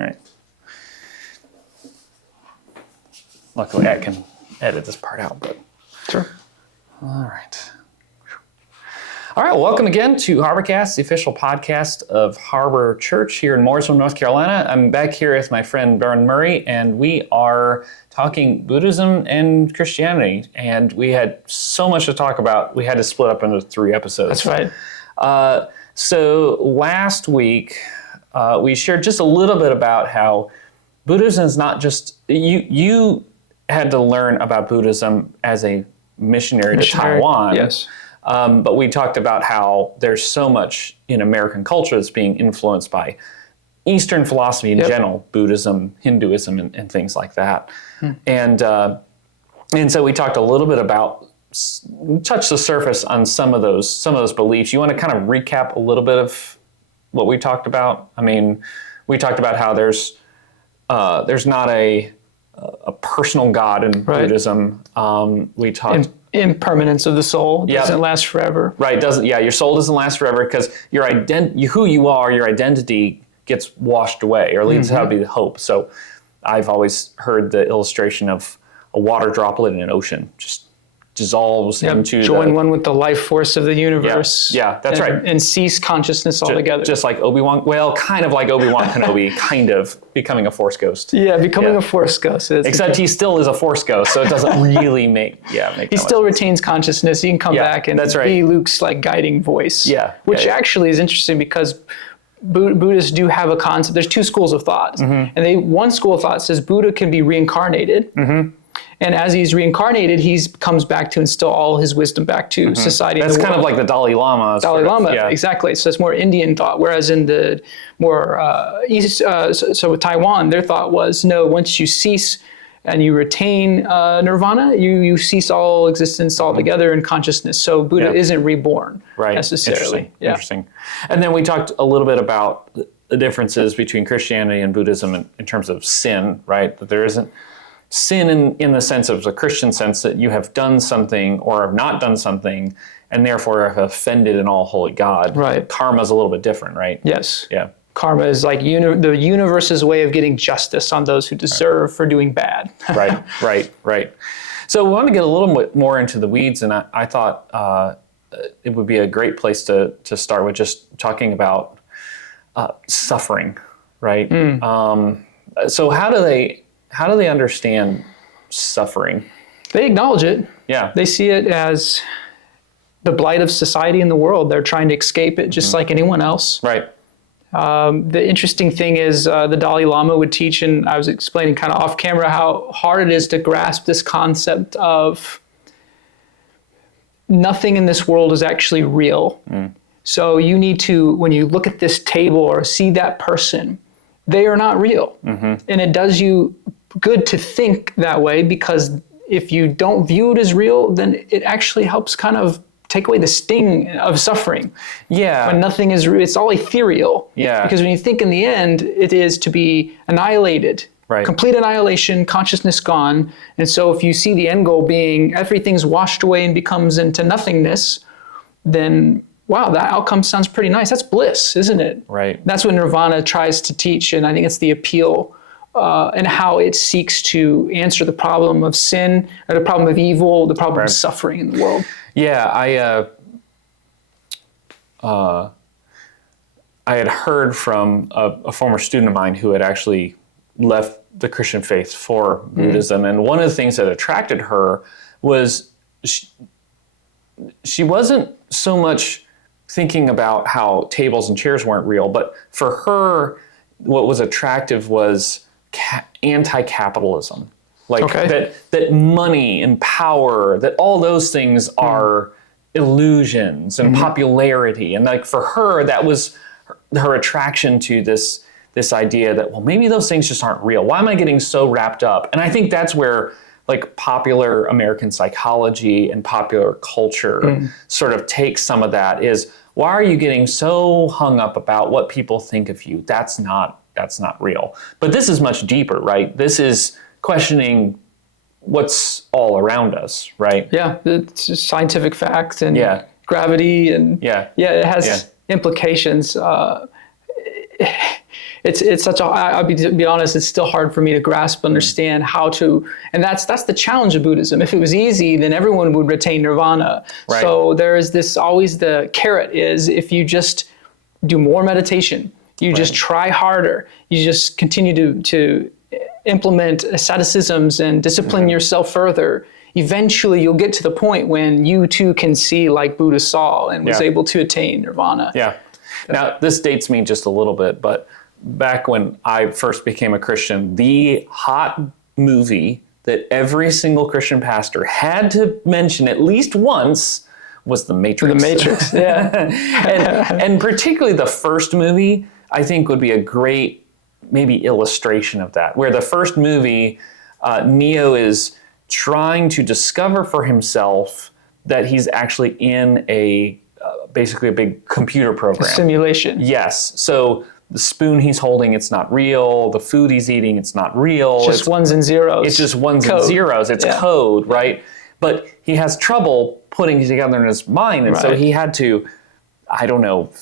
All right. Luckily, I can edit this part out, but... Sure. All right. All right, welcome again to Harborcast, the official podcast of Harbor Church here in Mooresville, North Carolina. I'm back here with my friend Baron Murray, and we are talking Buddhism and Christianity. And we had so much to talk about, we had to split up into 3 episodes. That's right. So last week, we shared just a little bit about how Buddhism is not just, you had to learn about Buddhism as a missionary to Taiwan. Yes. But we talked about how there's so much in American culture that's being influenced by Eastern philosophy in general, Buddhism, Hinduism, and things like that. And so we talked a little bit about, touched the surface on some of those beliefs. You want to kind of recap a little bit of what we talked about? I mean, we talked about how there's not a personal God in Buddhism. We talked impermanence of the soul doesn't last forever. Right, doesn't. Yeah, your soul doesn't last forever because who you are, your identity gets washed away, or at least that would be the hope. So, I've always heard the illustration of a water droplet in an ocean just dissolves into join one with the life force of the universe. Yeah, that's right. And cease consciousness altogether. Just like Obi-Wan, well, kind of like Obi-Wan Kenobi, kind of becoming a Force ghost. Yeah, becoming a Force ghost. Except he still is a Force ghost, so it doesn't really make he still retains consciousness. He can come back and be Luke's like guiding voice. Yeah. Which actually is interesting because Buddhists do have a concept. There's 2 schools of thought. And one school of thought says Buddha can be reincarnated. And as he's reincarnated, he comes back to instill all his wisdom back to society. That's kind of like the Dalai Lama. Dalai Lama, exactly. So it's more Indian thought. Whereas in the more East, so with Taiwan, their thought was, no, once you cease and you retain nirvana, you cease all existence altogether in consciousness. So Buddha isn't reborn necessarily. Interesting. And then we talked a little bit about the differences between Christianity and Buddhism in terms of sin, right? That there isn't sin in the sense of the Christian sense that you have done something or have not done something and therefore have offended an all-holy God. Right. Karma is a little bit different, right? Yes. Yeah. Karma is like the universe's way of getting justice on those who deserve for doing bad. Right. So we want to get a little bit more into the weeds, and I thought it would be a great place to start with just talking about suffering, right? So how do they understand suffering? They acknowledge it. Yeah. They see it as the blight of society in the world. They're trying to escape it just like anyone else. Right. The interesting thing is the Dalai Lama would teach, and I was explaining kind of off camera how hard it is to grasp this concept of nothing in this world is actually real. So you need to, when you look at this table or see that person, they are not real. And it does you good to think that way, because if you don't view it as real, then it actually helps kind of take away the sting of suffering. Yeah. When nothing is real, it's all ethereal. Yeah. Because when you think in the end, it is to be annihilated. Right. Complete annihilation, consciousness gone. And so if you see the end goal being everything's washed away and becomes into nothingness, then wow, that outcome sounds pretty nice. That's bliss, isn't it? Right. That's what Nirvana tries to teach, and I think it's the appeal and how it seeks to answer the problem of sin, or the problem of evil, the problem of suffering in the world. Yeah, I had heard from a former student of mine who had actually left the Christian faith for Buddhism, and one of the things that attracted her was she wasn't so much thinking about how tables and chairs weren't real, but for her, what was attractive was anti-capitalism. Like that money and power, that all those things are illusions and popularity. And like for her, that was her attraction to this idea that, well, maybe those things just aren't real. Why am I getting so wrapped up? And I think that's where like popular American psychology and popular culture sort of takes some of that is, why are you getting so hung up about what people think of you? That's not real. But this is much deeper, right? This is questioning what's all around us, right? Yeah, it's just scientific facts and gravity and it has implications. it's such a, to be honest, it's still hard for me to grasp, understand how to, and that's the challenge of Buddhism. If it was easy, then everyone would retain nirvana. Right. So there is this, always the carrot is, if you just do more meditation, you just try harder, you just continue to implement asceticisms and discipline yourself further, eventually you'll get to the point when you too can see like Buddha saw and was able to attain nirvana. Yeah. Now, this dates me just a little bit, but back when I first became a Christian, the hot movie that every single Christian pastor had to mention at least once was The Matrix. The Matrix, yeah. and particularly the first movie, I think would be a great maybe illustration of that, where the first movie, Neo is trying to discover for himself that he's actually in basically a big computer program. A simulation. Yes. So the spoon he's holding, it's not real. The food he's eating, it's not real. It's just ones and zeros. It's just ones and zeros. It's code, right? But he has trouble putting it together in his mind. And so he had to, I don't know,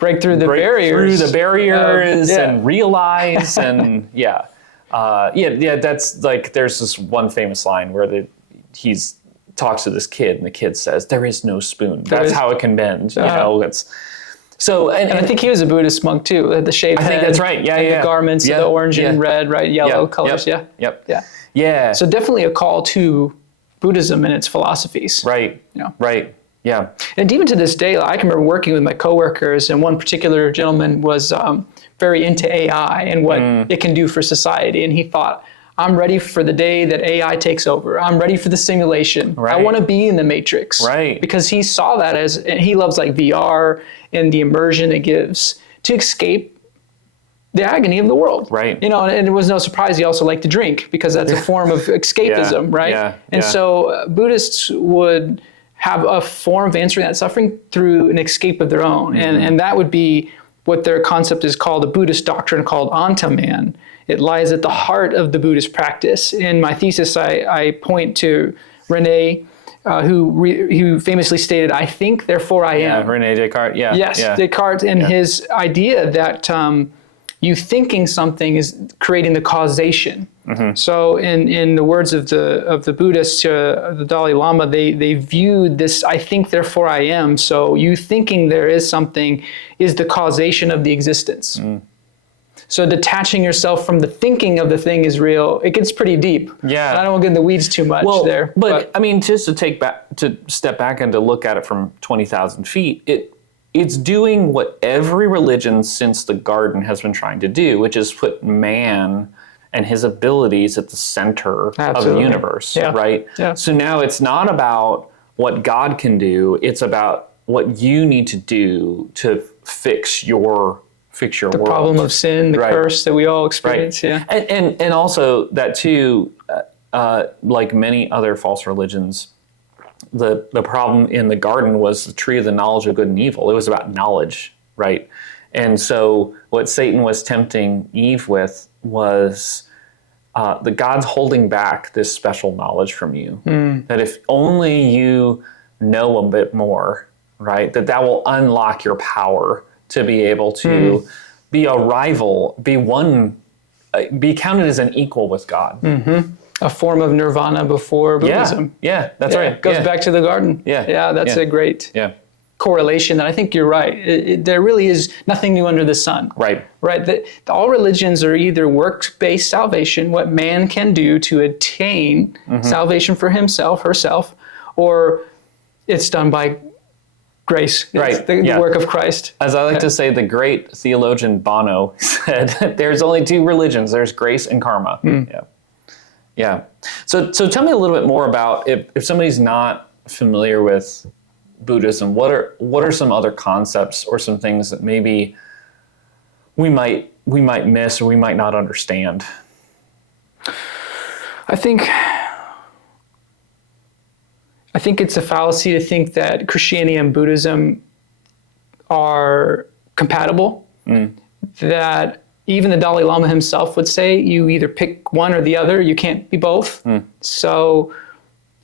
break through the barriers and realize and that's like, there's this one famous line where he's talks to this kid and the kid says, "There is no spoon." That's how it can bend. You know, it's so. And I think he was a Buddhist monk too. The shaved head. I think that's right. Yeah, The garments, the orange and red, right? Yellow colors. Yeah. So definitely a call to Buddhism and its philosophies. Right. Right. Yeah. And even to this day, I can remember working with my coworkers, and one particular gentleman was very into AI and what it can do for society. And he thought, I'm ready for the day that AI takes over. I'm ready for the simulation. Right. I want to be in the Matrix. Right. Because he saw that and he loves like VR and the immersion it gives to escape the agony of the world. Right. You know, and it was no surprise he also liked to drink because that's a form of escapism, right? Yeah. And so Buddhists would have a form of answering that suffering through an escape of their own. And that would be what their concept is called, a Buddhist doctrine called Antaman. It lies at the heart of the Buddhist practice. In my thesis, I point to Rene, who famously stated, "I think, therefore I am." Rene Descartes, Yes, Descartes and his idea that you thinking something is creating the causation. So in the words of the Buddhists, the Dalai Lama, they viewed this, "I think, therefore I am." So you thinking there is something is the causation of the existence. So detaching yourself from the thinking of the thing is real. It gets pretty deep. Yeah. And I don't want to get in the weeds too much there. But I mean, just to step back and to look at it from 20,000 feet, it's doing what every religion since the garden has been trying to do, which is put man and his abilities at the center of the universe, right? Yeah. So now it's not about what God can do, it's about what you need to do to fix your world. The problem of sin, the curse that we all experience, And also that too, like many other false religions, the problem in the garden was the tree of the knowledge of good and evil. It was about knowledge, right? And so what Satan was tempting Eve with was the God's holding back this special knowledge from you. That if only you know a bit more, right, that will unlock your power to be able to be a rival, be counted as an equal with God. A form of nirvana before Buddhism. Yeah, that's right. It goes back to the garden. That's a great correlation that I think you're right. There really is nothing new under the sun. Right. All religions are either works-based salvation, what man can do to attain salvation for himself, herself, or it's done by grace, the work of Christ. As I like to say, the great theologian Bono said, there's only two religions. There's grace and karma. Yeah. So tell me a little bit more about, if somebody's not familiar with Buddhism, what are some other concepts or some things that maybe we might miss or we might not understand? I think it's a fallacy to think that Christianity and Buddhism are compatible. That even the Dalai Lama himself would say you either pick one or the other, you can't be both. So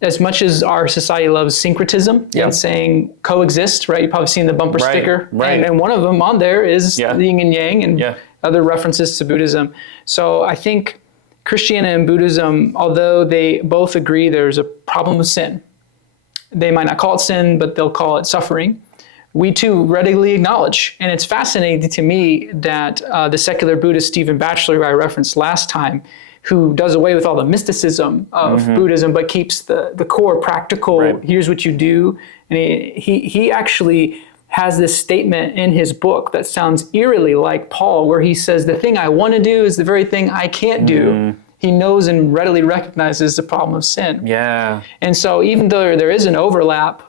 as much as our society loves syncretism and saying coexist, right? You've probably seen the bumper sticker. And one of them on there is yin and yang. And other references to Buddhism. So I think Christianity and Buddhism, although they both agree there's a problem with sin, they might not call it sin, but they'll call it suffering. We too readily acknowledge. And it's fascinating to me that the secular Buddhist Stephen Batchelor, who I referenced last time, who does away with all the mysticism of Buddhism, but keeps the core practical, here's what you do. And he actually has this statement in his book that sounds eerily like Paul, where he says, the thing I want to do is the very thing I can't do. He knows and readily recognizes the problem of sin. Yeah. And so even though there is an overlap,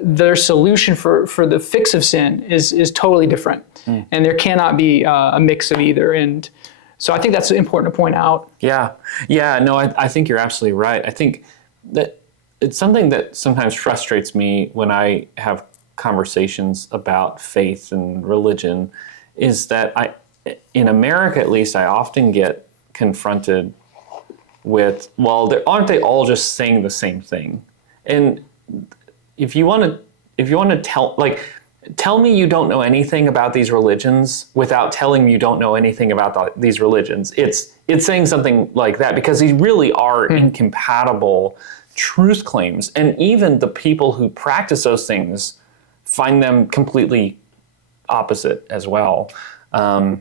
their solution for the fix of sin is totally different. And there cannot be a mix of either. And so I think that's important to point out. Yeah. Yeah, no, I think you're absolutely right. I think that it's something that sometimes frustrates me when I have conversations about faith and religion, is that in America at least, I often get confronted with, well, aren't they all just saying the same thing? And if you want to tell me you don't know anything about these religions without telling me you don't know anything about these religions, it's saying something like that, because these really are incompatible truth claims. And even the people who practice those things find them completely opposite as well. So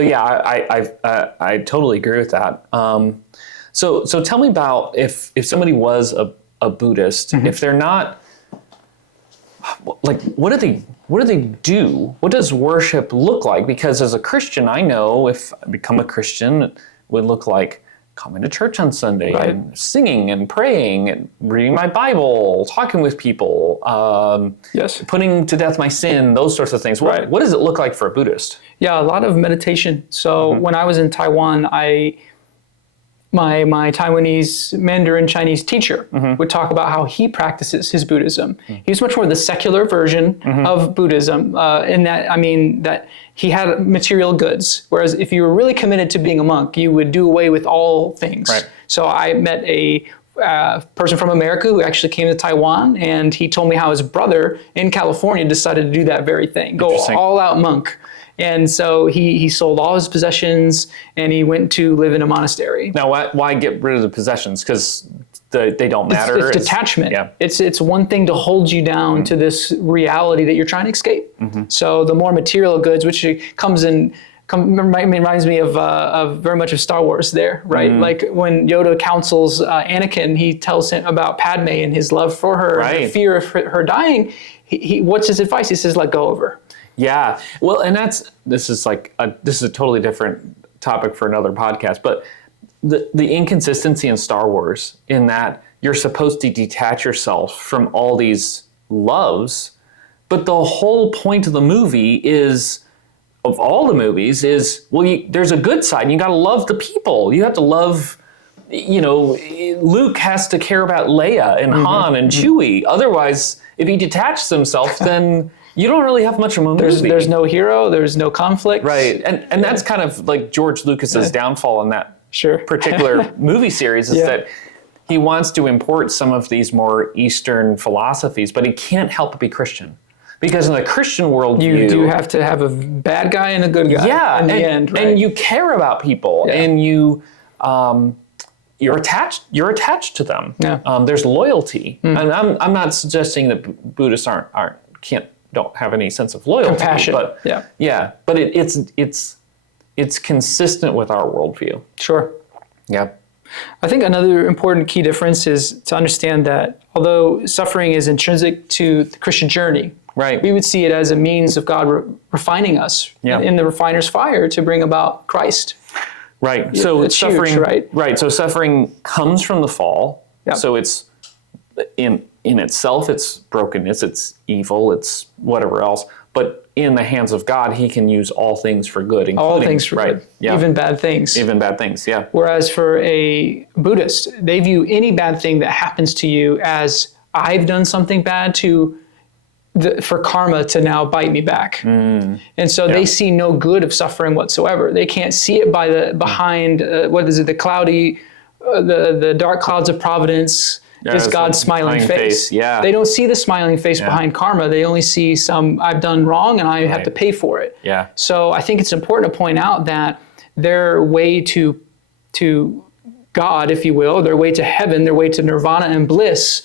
yeah, I totally agree with that. So tell me about if somebody was a Buddhist, if they're not, like, what do they do? What does worship look like? Because as a Christian, I know if I become a Christian, it would look like coming to church on Sunday and singing and praying and reading my Bible, talking with people, putting to death my sin, those sorts of things. What does it look like for a Buddhist? Yeah, a lot of meditation. So when I was in Taiwan, my Taiwanese Mandarin Chinese teacher would talk about how he practices his Buddhism. He's much more the secular version of Buddhism, in that, I mean, that he had material goods, whereas if you were really committed to being a monk, you would do away with all things. So I met a person from America who actually came to Taiwan, and he told me how his brother in California decided to do that very thing, go all out monk. And so he sold all his possessions and he went to live in a monastery. Now, why get rid of the possessions? Because they don't matter? It's detachment. Yeah. It's one thing to hold you down to this reality that you're trying to escape. So the more material goods, which reminds me of very much of Star Wars there, right? Like when Yoda counsels Anakin, he tells him about Padme and his love for her, and the fear of her dying. What's his advice? He says, let go of her. Yeah, well, and this is a totally different topic for another podcast, but the inconsistency in Star Wars, in that you're supposed to detach yourself from all these loves, but the whole point of the movie is, of all the movies, is, well, there's a good side, and you got to love the people. You have to love, Luke has to care about Leia and Han and Chewie. Otherwise, if he detaches himself, then you don't really have much of a movie. There's no hero, there's no conflict. Right, and that's kind of like George Lucas's downfall in that particular movie series, is that he wants to import some of these more Eastern philosophies, but he can't help but be Christian. Because in the Christian worldview, you do have to have a bad guy and a good guy in the end, right? And you care about people, and you're attached to them. There's loyalty, and I'm not suggesting that Buddhists don't have any sense of loyalty, compassion, but but it's consistent with our worldview. Sure. Yeah. I think another important key difference is to understand that although suffering is intrinsic to the Christian journey, we would see it as a means of God refining us in the refiner's fire to bring about Christ. Right. So it's suffering, huge, right? So suffering comes from the fall. So it's in itself, it's brokenness, it's evil, it's whatever else. But in the hands of God, he can use all things for good, including all things for good, even bad things. Even bad things, yeah. Whereas for a Buddhist, they view any bad thing that happens to you as, I've done something bad for karma to now bite me back. And so they see no good of suffering whatsoever. They can't see it behind the cloudy, the dark clouds of providence. is God's smiling face. Yeah. They don't see the smiling face behind karma. They only see I've done wrong and I have to pay for it. Yeah. So I think it's important to point out that their way to God, if you will, their way to heaven, their way to nirvana and bliss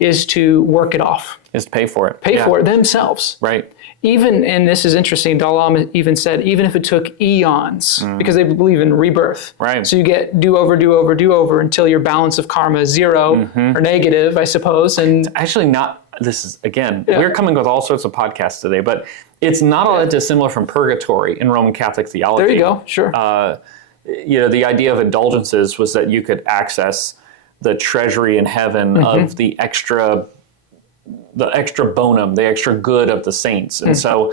is to work it off. Is to pay for it. Pay for it themselves. Right. Even, and this is interesting, Dalai Lama even said, even if it took eons, because they believe in rebirth. Right. So you get do over until your balance of karma is zero or negative, I suppose. And actually not, this is, again, we're coming with all sorts of podcasts today, but it's not all that dissimilar from purgatory in Roman Catholic theology. There you go, sure. The idea of indulgences was that you could access the treasury in heaven of the extra bonum, the extra good of the saints. And so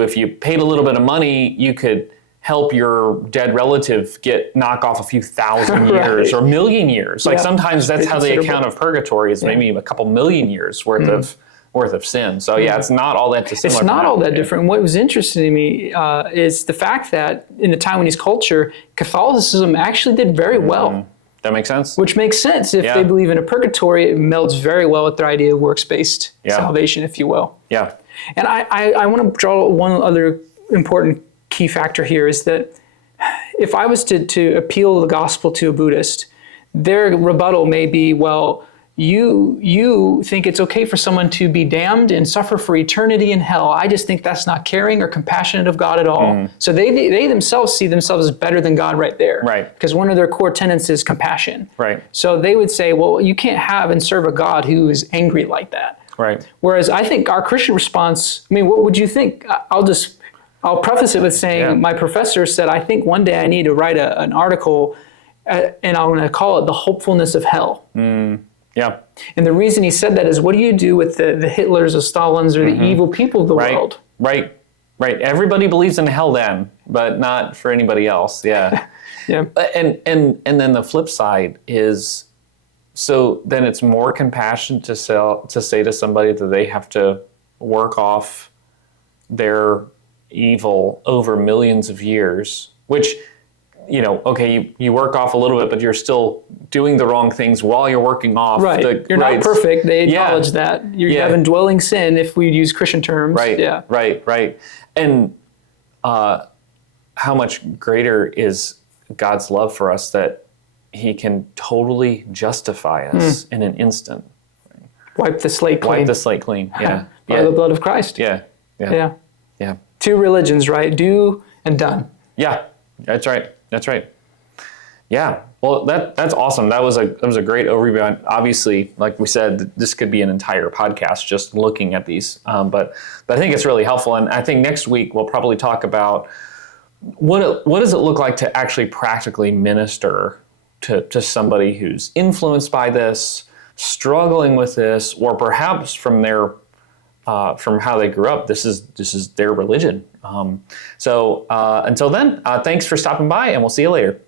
if you paid a little bit of money, you could help your dead relative knock off a few thousand years or a million years. Like sometimes that's how they account of purgatory, is maybe a couple million years worth of sin. So it's not all that dissimilar. It's not all that different. What was interesting to me is the fact that in the Taiwanese culture, Catholicism actually did very well. That makes sense. Which makes sense. If they believe in a purgatory, it melds very well with their idea of works-based salvation, if you will. Yeah. And I want to draw one other important key factor here, is that if I was to appeal the gospel to a Buddhist, their rebuttal may be, well, you think it's okay for someone to be damned and suffer for eternity in hell. I just think that's not caring or compassionate of God at all. So they themselves see themselves as better than God right there. Right. Because one of their core tenets is compassion. Right. So they would say, well, you can't have and serve a God who is angry like that. Right. Whereas I think our Christian response, I mean, what would you think? I'll preface it with saying my professor said, I think one day I need to write an article and I'm going to call it The Hopefulness of Hell. Yeah. And the reason he said that is, what do you do with the Hitlers, the Stalins, or the evil people of the world? Right. Everybody believes in hell then, but not for anybody else. Yeah. Yeah. And then the flip side is, so then it's more compassion to say to somebody that they have to work off their evil over millions of years, which, you work off a little bit, but you're still doing the wrong things while you're working off. Right. You're not perfect. They acknowledge that. You have indwelling sin, if we use Christian terms. Right. Yeah. Right. And how much greater is God's love for us that he can totally justify us in an instant. Wipe the slate clean. Yeah. By the blood of Christ. Yeah. Two religions, right? Do and done. Yeah. That's right. Yeah. Well, that's awesome. That was a great overview. Obviously, like we said, this could be an entire podcast just looking at these. But I think it's really helpful. And I think next week we'll probably talk about what does it look like to actually practically minister to somebody who's influenced by this, struggling with this, or perhaps from how they grew up, this is their religion. So until then, thanks for stopping by, and we'll see you later.